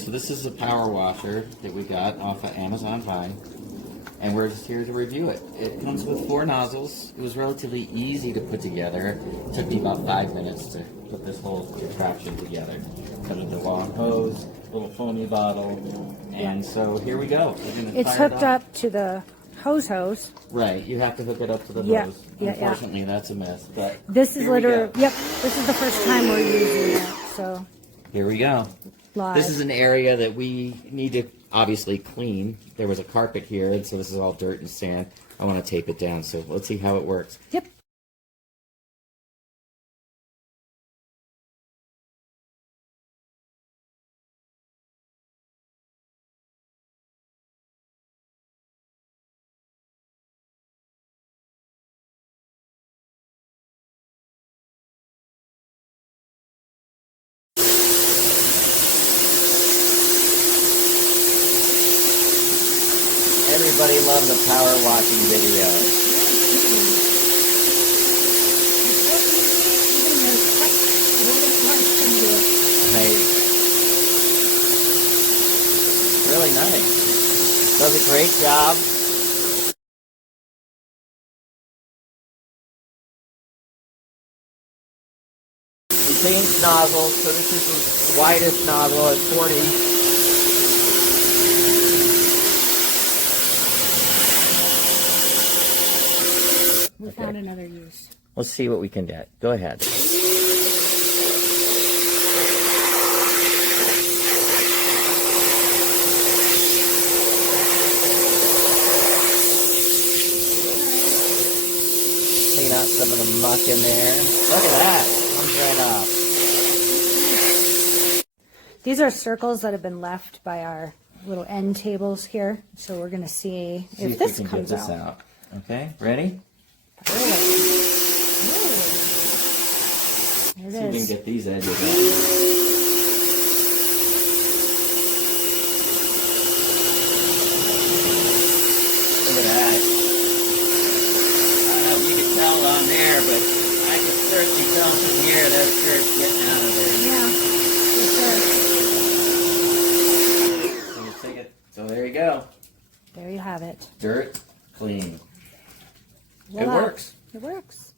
so this is a power washer that we got off of Amazon Prime, and we're just here to review it. It comes with 4 nozzles. It was relatively easy to put together. It took me about 5 minutes to put this whole contraption together. Comes with a long hose, little foamy bottle, and so here we go. We're gonna It's fire it hooked up to the hose. Right, you have to hook it up to the Yeah, hose. yeah, yeah. Unfortunately, that's a myth, but This is here we literally, go. yep, this is the first time we're using it, so Here we go. live. This is an area that we need to obviously clean. There was a carpet here, and so this is all dirt and sand. I want to tape it down, so let's see how it works. Yep. Everybody loves a power washing video. Right. Really nice. Does a great job. We changed nozzles, so this is the widest nozzle at 40. We found another use. Let's see what we can get. Go ahead. Clean out some of the muck in there. Look at that. Comes right off. These are circles that have been left by our little end tables here, so we're going to see if this we can comes get this out. Okay, ready? There See it if we can is. get these edges out. Look at that. I don't know if you can tell on there, but I can certainly tell from here that dirt's getting out of there. Yeah, for sure. So you take it. So there you go. There you have it. Dirt clean. It Voila. works. It works.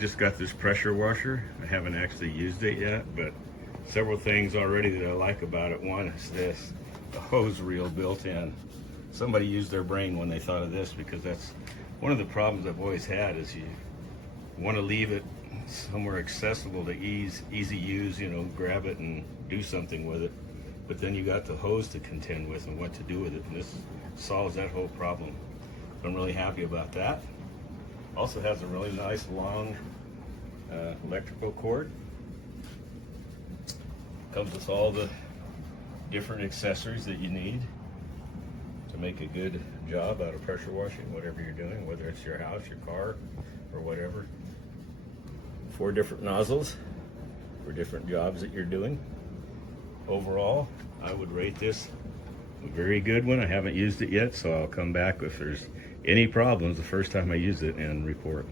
just got this pressure washer. I haven't actually used it yet, but several things already that I like about it. One is this, the hose reel built in. Somebody used their brain when they thought of this, because that's one of the problems I've always had, is you want to leave it somewhere accessible to easy use, you know, grab it and do something with it. But then you got the hose to contend with and what to do with it, and this solves that whole problem. I'm really happy about that. Also has a really nice long electrical cord. Comes with all the different accessories that you need to make a good job out of pressure washing, whatever you're doing, whether it's your house, your car, or whatever. 4 different nozzles for different jobs that you're doing. Overall, I would rate this a very good one. I haven't used it yet, so I'll come back if there's any problems the first time I use it and report.